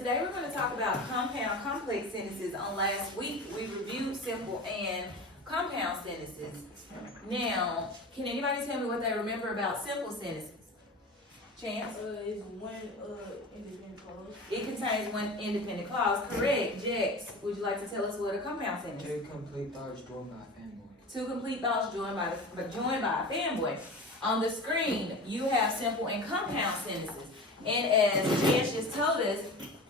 Today we're going to talk about compound complex sentences. On last week, we reviewed simple and compound sentences. Now, can anybody tell me what they remember about simple sentences? Chance? It's one independent clause. It contains one independent clause. Correct. Jax, would you like to tell us what a compound sentence is? Two complete thoughts joined by a fanboy. Two complete thoughts joined by a fanboy. On the screen, you have simple and compound sentences. And as Chance just told us,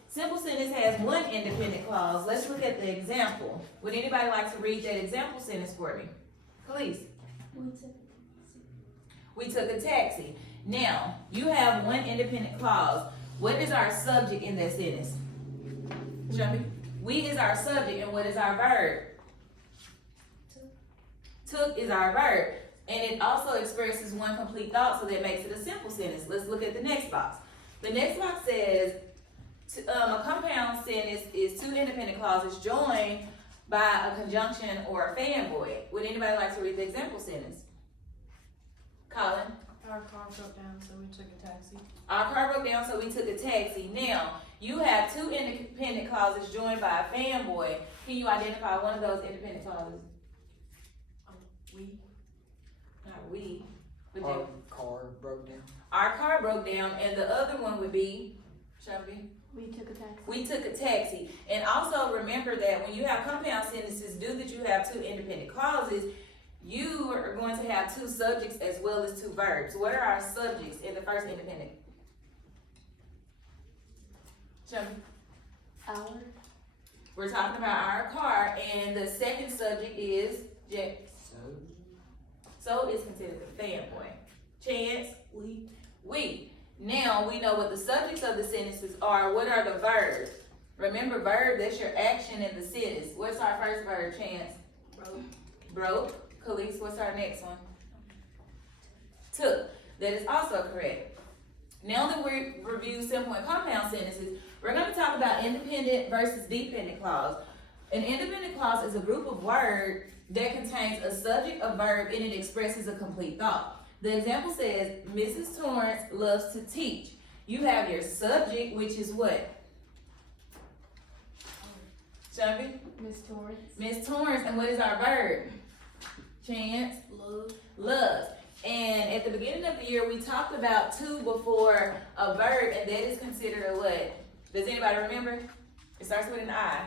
simple sentence has one independent clause. Let's look at the example. Would anybody like to read that example sentence for me? Please. We took a taxi. Now, you have one independent clause. What is our subject in that sentence? Jumpy. We is our subject, and what is our verb? Took is our verb. And it also expresses one complete thought, so that makes it a simple sentence. Let's look at the next box. The next box says, a compound sentence is two independent clauses joined by a conjunction or a fanboy. Would anybody like to read the example sentence? Colin? Our car broke down, so we took a taxi. Our car broke down, so we took a taxi. Now, you have two independent clauses joined by a fanboy. Can you identify one of those independent clauses? We. Not we. But Our car broke down. our car broke down, and the other one would be, Shelby? We took a taxi. We took a taxi. And also remember that when you have compound sentences, due that you have two independent clauses, you are going to have two subjects as well as two verbs. What are our subjects in the first independent? Shelby? Our. We're talking about our car, and the second subject is Jack. So it's considered a fanboy. Chance? We. Now we know what the subjects of the sentences are. What are the verbs? Remember, verb, that's your action in the sentence. What's our first verb, Chance? Broke. Khalees, what's our next one? Took. That is also correct. Now that we review simple and compound sentences, we're going to talk about independent versus dependent clause. An independent clause is a group of words that contains a subject, a verb, and it expresses a complete thought. The example says, Mrs. Torrance loves to teach. You have your subject, which is what? Shelby? Miss Torrance. Miss Torrance, and what is our verb? Chance? Loves. And at the beginning of the year, we talked about to before a verb, and that is considered a what? Does anybody remember? It starts with an I.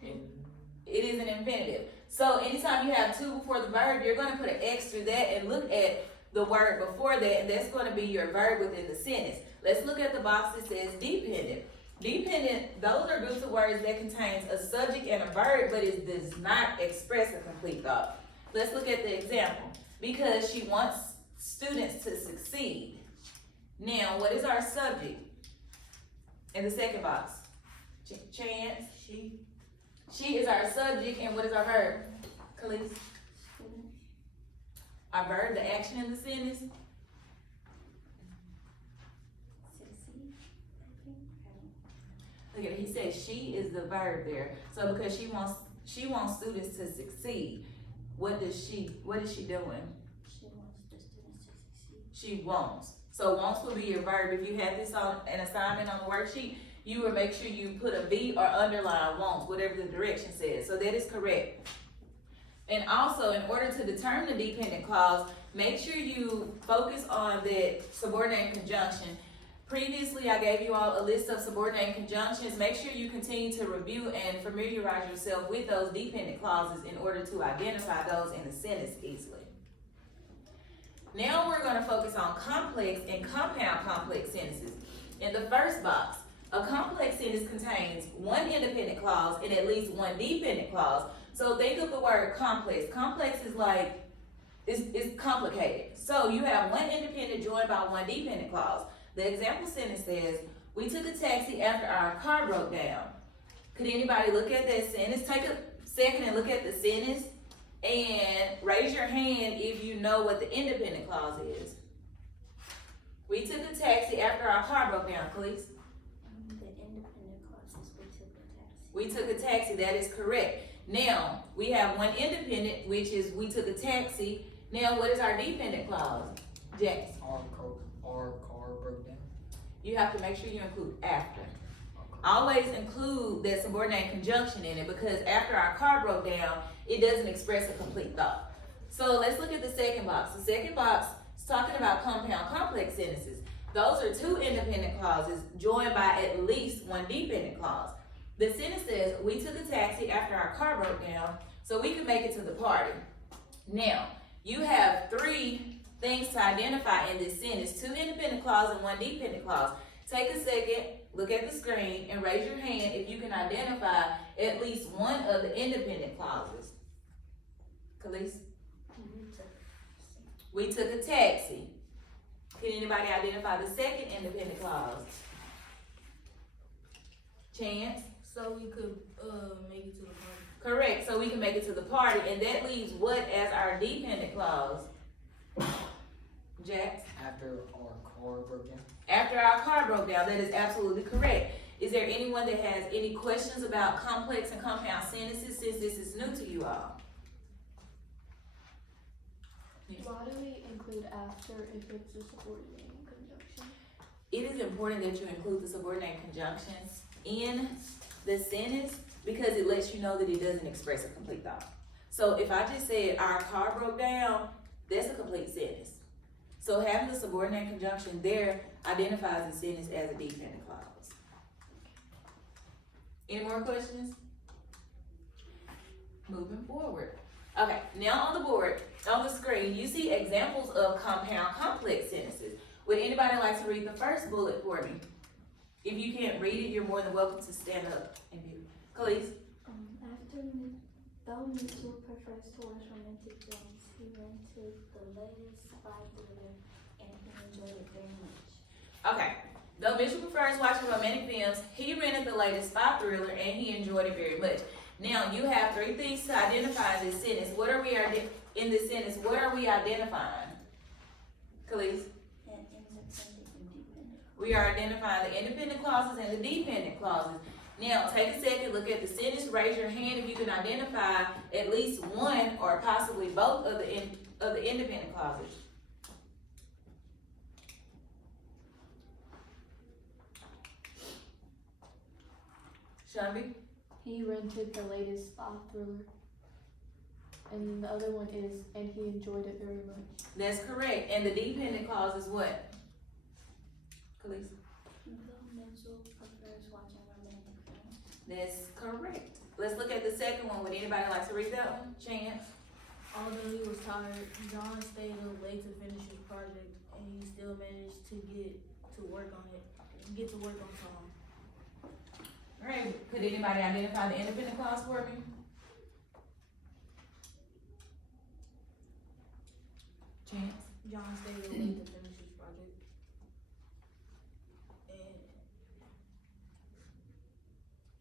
It is an infinitive. So anytime you have to before the verb, you're going to put an X through that and look at the word before that, and that's going to be your verb within the sentence. Let's look at the box that says dependent. Dependent, those are groups of words that contains a subject and a verb, but it does not express a complete thought. Let's look at the example. Because she wants students to succeed. Now, what is our subject in the second box? Chance? She is our subject, and what is our verb? Khalees? Our verb, the action in the sentence? Succeed. Look at it, he says she is the verb there. So because she wants students to succeed, what is she doing? She wants the students to succeed. She wants. So wants will be your verb. If you have this on an assignment on the worksheet, you will make sure you put a V or underline wants, whatever the direction says. So that is correct. And also, in order to determine the dependent clause, make sure you focus on that subordinate conjunction. Previously, I gave you all a list of subordinate conjunctions. Make sure you continue to review and familiarize yourself with those dependent clauses in order to identify those in the sentence easily. Now we're going to focus on complex and compound complex sentences. In the first box, a complex sentence contains one independent clause and at least one dependent clause. So think of the word complex. Complex is like, it's complicated. So you have one independent joined by one dependent clause. The example sentence says, we took a taxi after our car broke down. Could anybody look at that sentence? Take a second and look at the sentence and raise your hand if you know what the independent clause is. We took a taxi after our car broke down, please. The independent clause is we took a taxi. We took a taxi, that is correct. Now, we have one independent, which is we took a taxi. Now, what is our dependent clause? Jax? Our car broke down. You have to make sure you include after. Our always include that subordinate conjunction in it, because after our car broke down, it doesn't express a complete thought. So let's look at the second box. The second box is talking about compound complex sentences. Those are two independent clauses joined by at least one dependent clause. The sentence says, we took a taxi after our car broke down so we could make it to the party. Now, you have three things to identify in this sentence, two independent clauses and one dependent clause. Take a second, look at the screen, and raise your hand if you can identify at least one of the independent clauses. Khalees? We took a taxi. Can anybody identify the second independent clause? Chance? So we could, make it to the party. Correct, so we can make it to the party, and that leaves what as our dependent clause? Jax? After our car broke down. After our car broke down, that is absolutely correct. Is there anyone that has any questions about complex and compound sentences, since this is new to you all? Why do we include after if it's a subordinate conjunction? It is important that you include the subordinate conjunctions in the sentence because it lets you know that it doesn't express a complete thought. So if I just said our car broke down, that's a complete sentence. So having the subordinate conjunction there identifies the sentence as a dependent clause. Any more questions? Moving forward. Okay, now on the board, on the screen, you see examples of compound complex sentences. Would anybody like to read the first bullet for me? If you can't read it, you're more than welcome to stand up and view. Khalees? Though Mitchell prefers to watch romantic films, he rented the latest spy thriller and he enjoyed it very much. Okay. Though Mitchell prefers watching romantic films, he rented the latest spy thriller and he enjoyed it very much. Now, you have three things to identify in this sentence. What are we in this sentence? What are we identifying? Khalees? And independent and dependent. We are identifying the independent clauses and the dependent clauses. Now, take a second, look at the sentence, raise your hand if you can identify at least one or possibly both of the independent clauses. Shanvi? He rented the latest spy thriller. And the other one is, and he enjoyed it very much. That's correct. And the dependent clause is what? Khalees? Though Mitchell prefers watching romantic films. That's correct. Let's look at the second one. Would anybody like to read that one? Chance? Although he was tired, John stayed up late to finish his project, and he still managed to get to work on time. All right. Could anybody identify the independent clause for me? Chance? John stayed up late to finish his project,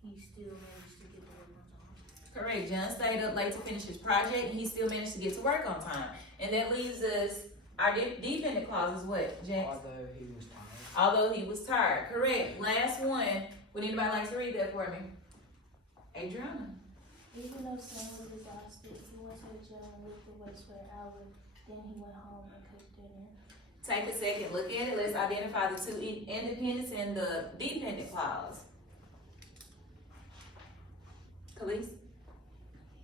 and he still managed to get to work on time. Correct. John stayed up late to finish his project and he still managed to get to work on time. And that leaves us, our dependent clause is what, Jax? Although he was tired. Although he was tired. Correct. Last one. Would anybody like to read that for me? Adriana? Even though Sam was exhausted, he went to the gym and lifted weights for an hour. Then he went home and cooked dinner. Take a second, look at it. Let's identify the two independents and the dependent clause. Khalees?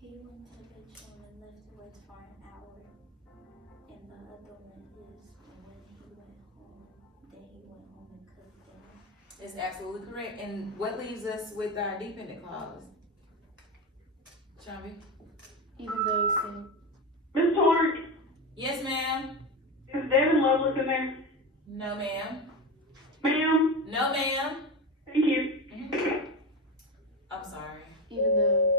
He went to the gym and lifted weights for an hour. And the other one is when he went home, then he went home and cooked dinner. It's absolutely correct. And what leaves us with our dependent clause? Shanvi? Even though Sam, Ms. Torrance, Yes, ma'am. is Devin Lovelace in there? No, ma'am. Ma'am? No, ma'am. Thank you. I'm sorry. even though,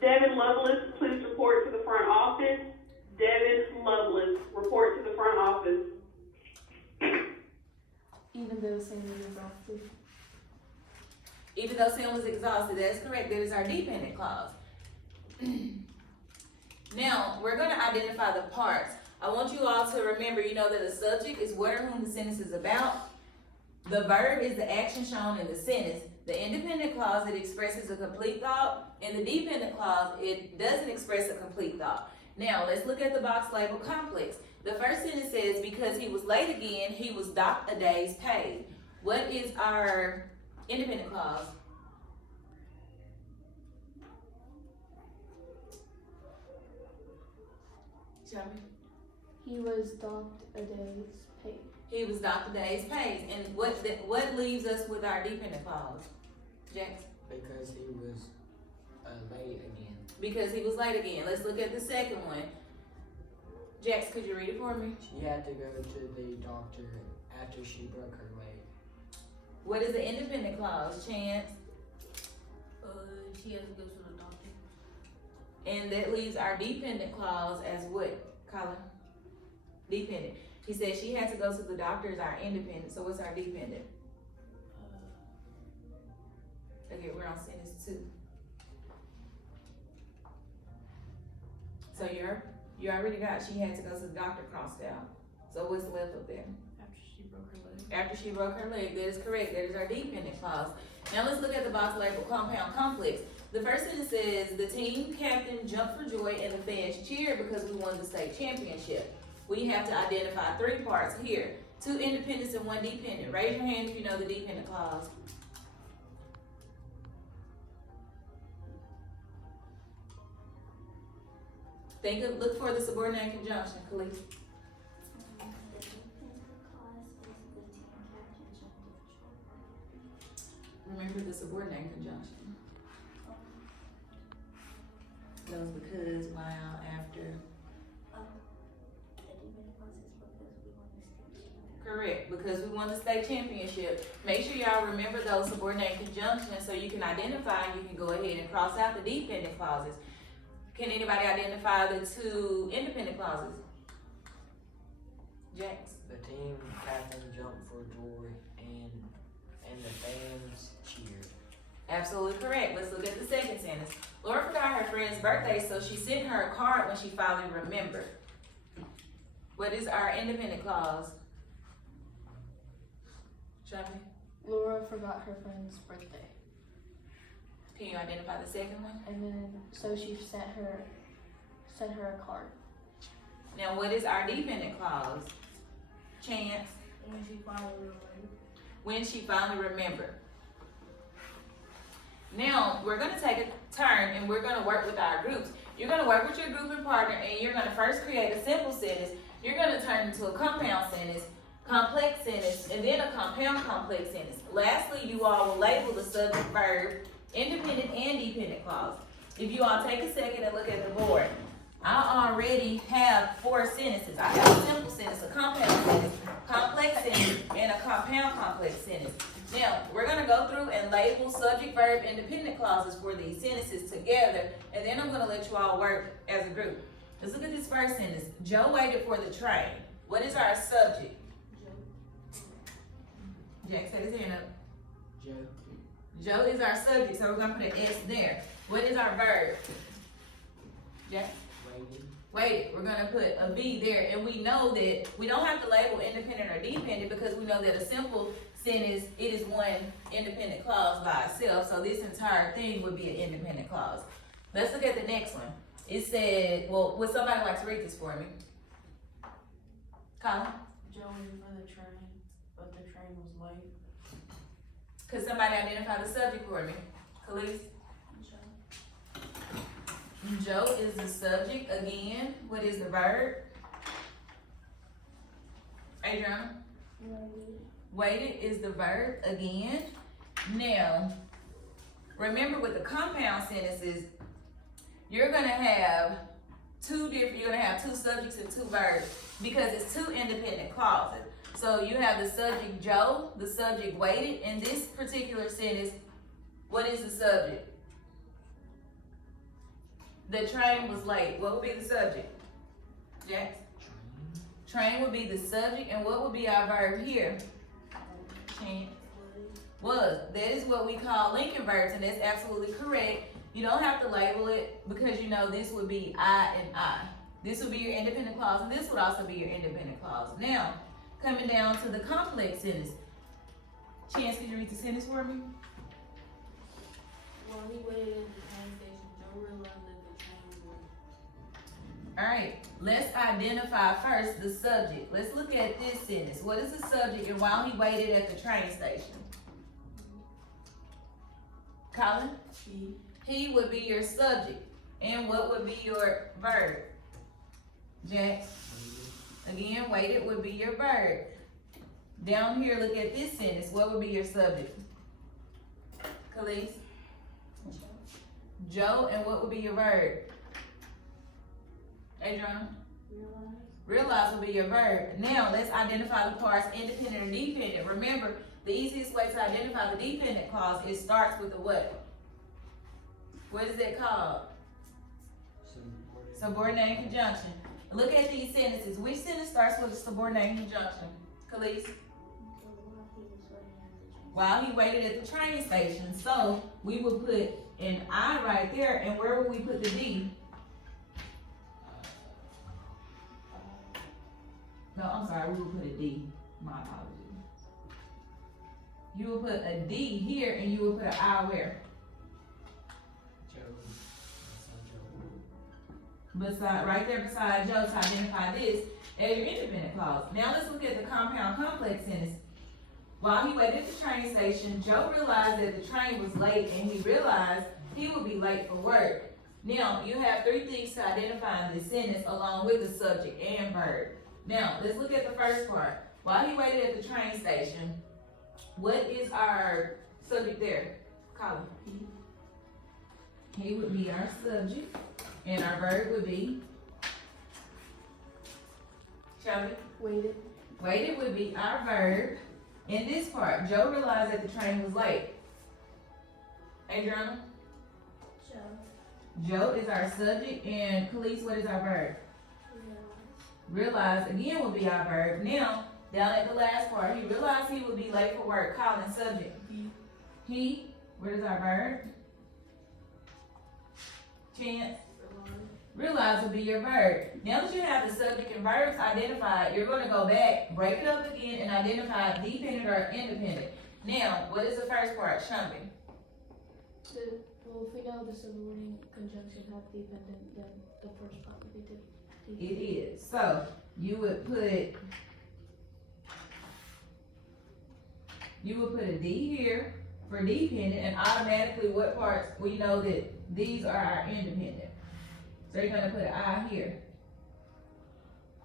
Devin Lovelace, please report to the front office. Devin Lovelace, report to the front office. even though Sam was exhausted. Even though Sam was exhausted, that is correct. That is our dependent clause. Now, we're going to identify the parts. I want you all to remember, you know, that the subject is what or whom the sentence is about. The verb is the action shown in the sentence. The independent clause, it expresses a complete thought. And the dependent clause, it doesn't express a complete thought. Now, let's look at the box labeled complex. The first sentence says, because he was late again, he was docked a day's pay. What is our independent clause? Tell me. He was docked a day's pay. He was docked a day's pay. And what leaves us with our dependent clause? Jax? Because he was late again. Because he was late again. Let's look at the second one. Jax, could you read it for me? She had to go to the doctor after she broke her leg. What is the independent clause, Chance? She has to go to the doctor. And that leaves our dependent clause as what, Colin? Dependent. He said she had to go to the doctor as our independent. So what's our dependent? Okay, we're on sentence 2. So you already got she had to go to the doctor crossed out. So what's left up there? After she broke her leg. After she broke her leg, that is correct. That is our dependent clause. Now let's look at the box labeled compound complex. The first sentence says, the team captain jumped for joy and the fans cheered because we won the state championship. We have to identify 3 parts here. 2 independents and 1 dependent. Raise your hand if you know the dependent clause. Look for the subordinate conjunction, Khalees. The dependent clause is the team captain jumped for joy. Remember the subordinate conjunction. Goes because, while, after. The dependent clause is because we won the state championship. Correct, because we won the state championship. Make sure y'all remember those subordinate conjunctions so you can identify and you can go ahead and cross out the dependent clauses. Can anybody identify the 2 independent clauses? Jax? The team captain jumped for joy and the fans cheered. Absolutely correct. Let's look at the second sentence. Laura forgot her friend's birthday, so she sent her a card when she finally remembered. What is our independent clause? Shelby? Laura forgot her friend's birthday. Can you identify the second one? And then, so she sent her a card. Now, what is our dependent clause? Chance? When she finally remembered. When she finally remembered. Now, we're going to take a turn and we're going to work with our groups. You're going to work with your grouping partner and you're going to first create a simple sentence. You're going to turn into a compound sentence, complex sentence, and then a compound complex sentence. Lastly, you all will label the subject, verb, independent and dependent clause. If you all take a second and look at the board, I already have 4 sentences. I have a simple sentence, a compound sentence, complex sentence, and a compound complex sentence. Now, we're going to go through and label subject, verb, independent clauses for these sentences together, and then I'm going to let you all work as a group. Let's look at this first sentence. Joe waited for the train. What is our subject? Jack, set his hand up. Joe. Joe is our subject, so we're going to put an S there. What is our verb? Jack? Waited. Waited. We're going to put a V there, and we know that we don't have to label independent or dependent because we know that a simple sentence, it is one independent clause by itself, so this entire thing would be an independent clause. Let's look at the next one. It said, well, would somebody like to read this for me? Colin? Joe waited for the train, but the train was late. Could somebody identify the subject for me? Khalees? Joe is the subject. Again, what is the verb? Adriana? Waited is the verb again. Now, remember with the compound sentences, you're gonna have 2 subjects and 2 verbs because it's 2 independent clauses. So you have the subject Joe, the subject waited. In this particular sentence, what is the subject? The train was late. What would be the subject? Jax? Train would be the subject, and what would be our verb here? Chance? Was. That is what we call linking verbs, and that's absolutely correct. You don't have to label it because you know this would be I and I. This would be your independent clause, and this would also be your independent clause. Now, coming down to the complex sentence. Chance, could you read the sentence for me? While he waited at the train station, Joe realized that the train was late. Alright, let's identify first the subject. Let's look at this sentence. What is the subject and while he waited at the train station? Colin? He would be your subject. And what would be your verb? Jack? Again, waited would be your verb. Down here, look at this sentence. What would be your subject? Khalees? Joe, and what would be your verb? Adriana? Realize will be your verb. Now, let's identify the parts independent or dependent. Remember, the easiest way to identify the dependent clause, it starts with a what? What is it called? Subordinate conjunction. Look at these sentences. Which sentence starts with a subordinate conjunction? Khalees? While he waited at the train station. So, we would put an I right there, and where would we put the D? No, I'm sorry, we would put a D. My apologies. You would put a D here, and you would put an I where? Beside, right there beside Joe to identify this as your independent clause. Now let's look at the compound complex sentence. While he waited at the train station, Joe realized that the train was late and he realized he would be late for work. Now, you have three things to identify in this sentence along with the subject and verb. Now, let's look at the first part. While he waited at the train station, what is our subject there? Colin. He would be our subject. And our verb would be? Shall we? Waited. Waited would be our verb. In this part, Joe realized that the train was late. Adriana? Joe is our subject, and Khalees, what is our verb? Realize again will be our verb. Now, down at the last part, he realized he would be late for work. Colin, subject. He, what is our verb? Chance. Realize will be your verb. Now that you have the subject and verbs identified, you're going to go back, break it up again, and identify dependent or independent. Now, what is the first part? Shumpy. Well, if we know the subordinate conjunction have dependent, then the first part would be dependent. It is. So, you would put a D here for dependent, and automatically what parts, we know that these are our independent. So you're gonna put an I here.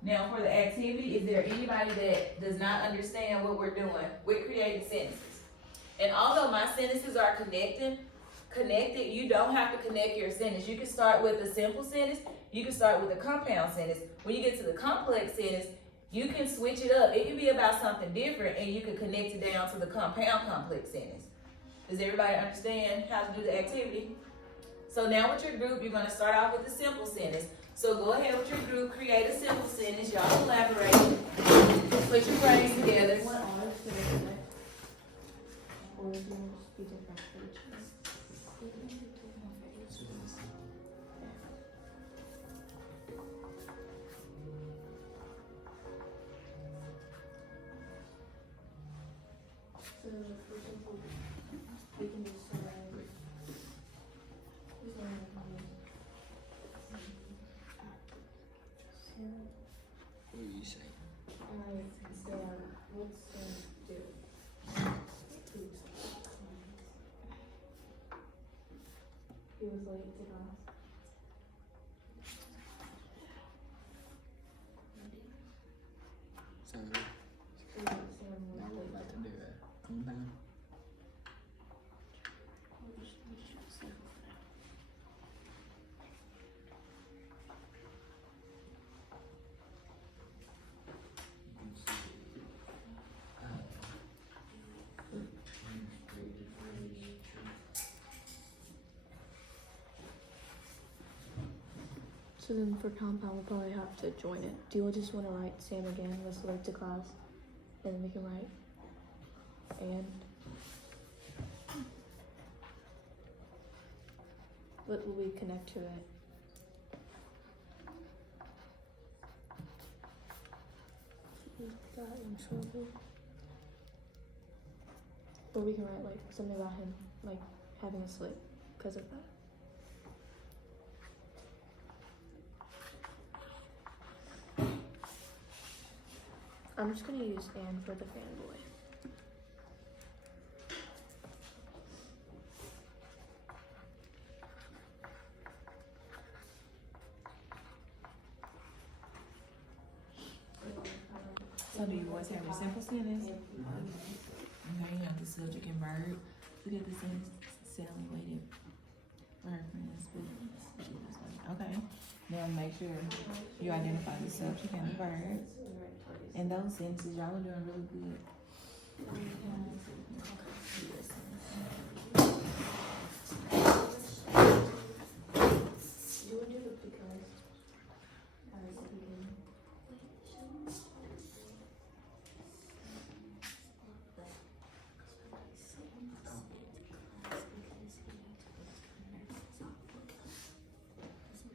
Now for the activity, is there anybody that does not understand what we're doing with creating sentences? And although my sentences are connected, you don't have to connect your sentence. You can start with a simple sentence, you can start with a compound sentence. When you get to the complex sentence, you can switch it up. It can be about something different and you can connect it down to the compound complex sentence. Does everybody understand how to do the activity? So now with your group, you're gonna start off with a simple sentence. So go ahead with your group, create a simple sentence, y'all collaborate, put your brains together. What are the connect? Or is it be different for each one? So, for example, we can just What do you say? what's Sam do? He was late to class. So, Sam now was we're late. about to do a compound. So then for compound, we'll probably have to join it. Do you just want to write Sam again, was late to class? And then we can write and. What will we connect to it? That in trouble. Or we can write like something about him, like having a slip because of that. I'm just gonna use Anne for the fanboy. So do you always have your simple sentence? Okay, you have the subject and verb. Look at the sentence, Sally waited for her friends, but she was like, okay. Now make sure you identify the subject and the verb. And those sentences, y'all are doing really good.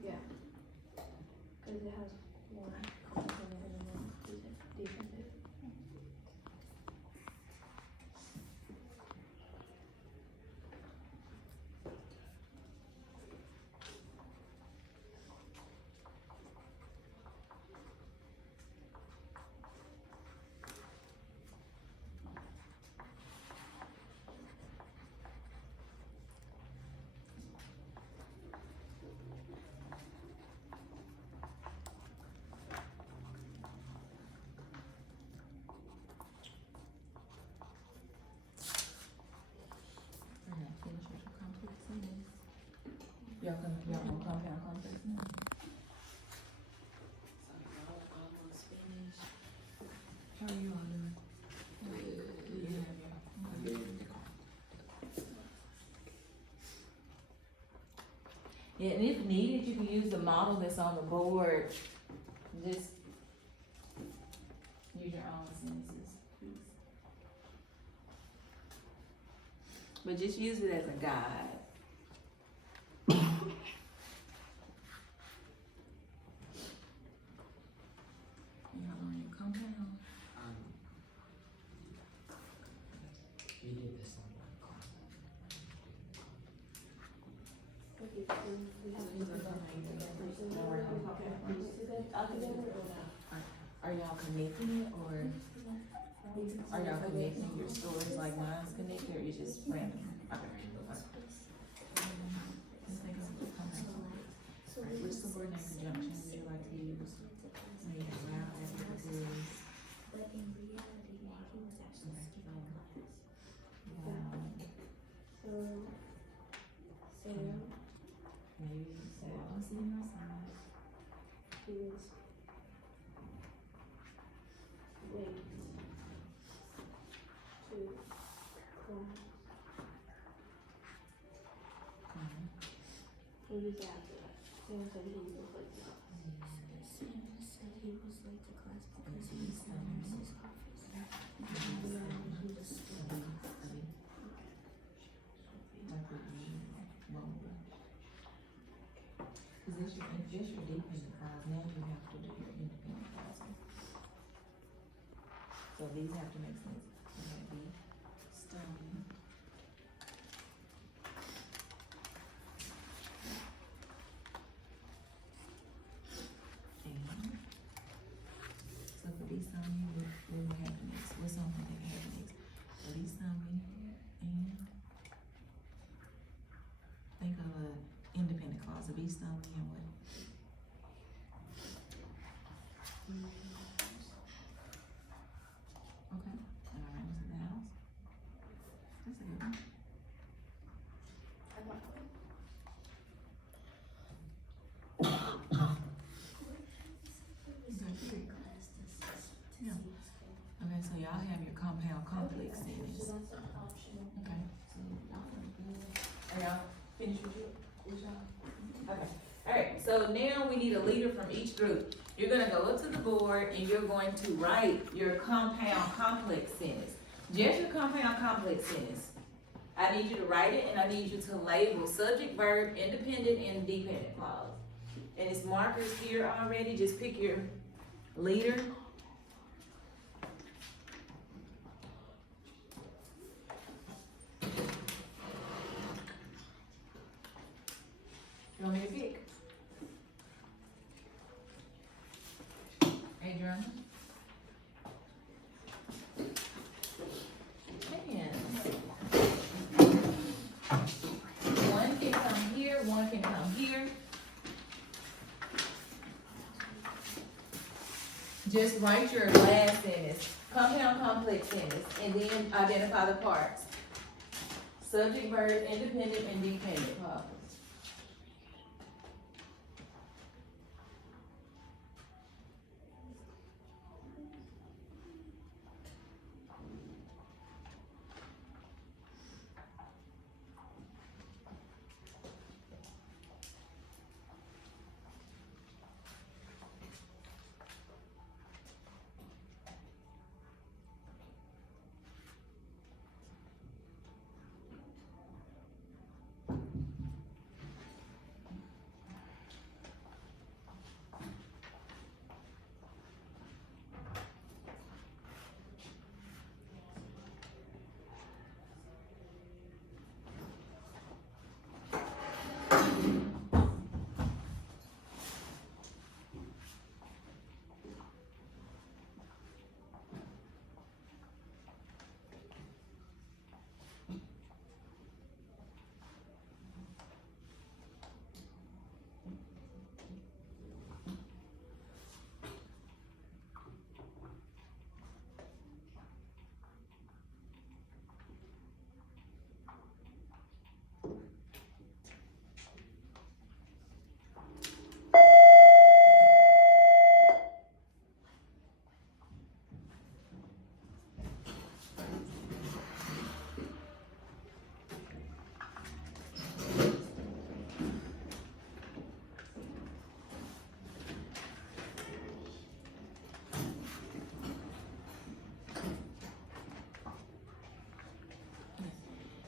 Yeah. Cause it has more content in it and then defensive. Y'all can compound complex now. How are you all doing? You have your- Yeah, and if needed, you can use the model that's on the board. Just use your own sentences. But just use it as a guide. Y'all on your compound? We did this on one class. Okay, so we have to do that. Are y'all connecting it, or are y'all connecting your stories like mine's connected, or you just random? Okay. Let's think of the compound. Alright, which subordinate conjunction would you like to use? Maybe now, adjectives. But in reality, he was actually skipping class. So, Sam Maybe say, I'm sitting outside. is late to class. What is after that? Sam said he was late to class. Sam said he was late to class because he was in the nurse's office. He was skipping class. Cause this your dependent clause, now you have to do your independent clauses. So these have to make sense. They have to be studying. And, so for these summary, what will happen next? What's something that can happen next? For these summary, and think of a independent clause, a be summary and what? Okay, alright, what's the house? That's a good one. Yeah. Okay, so y'all have your compound complex sentence. So that's an optional. Okay, so y'all are good. Are y'all finished with y'all? Okay, alright, so now we need a leader from each group. You're gonna go up to the board and you're going to write your compound complex sentence. Just your compound complex sentence. I need you to write it and I need you to label subject, verb, independent, and dependent clause. And it's markers here already, just pick your leader. You want me to pick? Adriana? One can come here, one can come here. Just write your last sentence, compound complex sentence, and then identify the parts. Subject, verb, independent, and dependent clauses.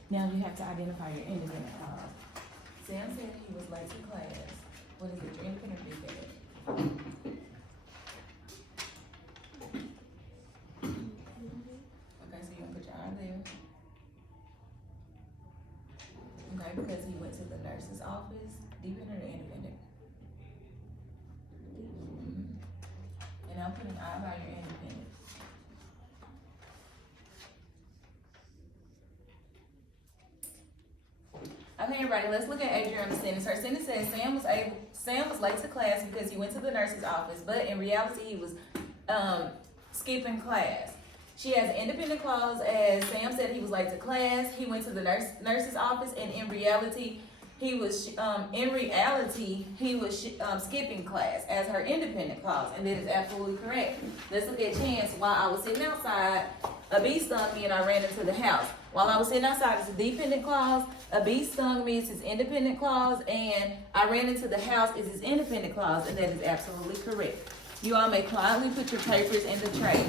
Now you have to identify your independent clause. Sam said he was late to class. What is it, your independent or dependent? Okay, so you're gonna put your I there. Okay, because he went to the nurse's office, dependent or independent? Mhm. And I'm putting I by your independent. Okay, everybody, let's look at Adriana's sentence. Her sentence says Sam was late to class because he went to the nurse's office, but in reality he was skipping class. She has an independent clause as Sam said he was late to class, he went to the nurse's office, and in reality he was skipping class as her independent clause, and that is absolutely correct. Let's look at Chance. While I was sitting outside, a bee stung me and I ran into the house. While I was sitting outside, it's a dependent clause. A bee stung me is his independent clause, and I ran into the house is his independent clause, and that is absolutely correct. You all may quietly put your papers in the tray.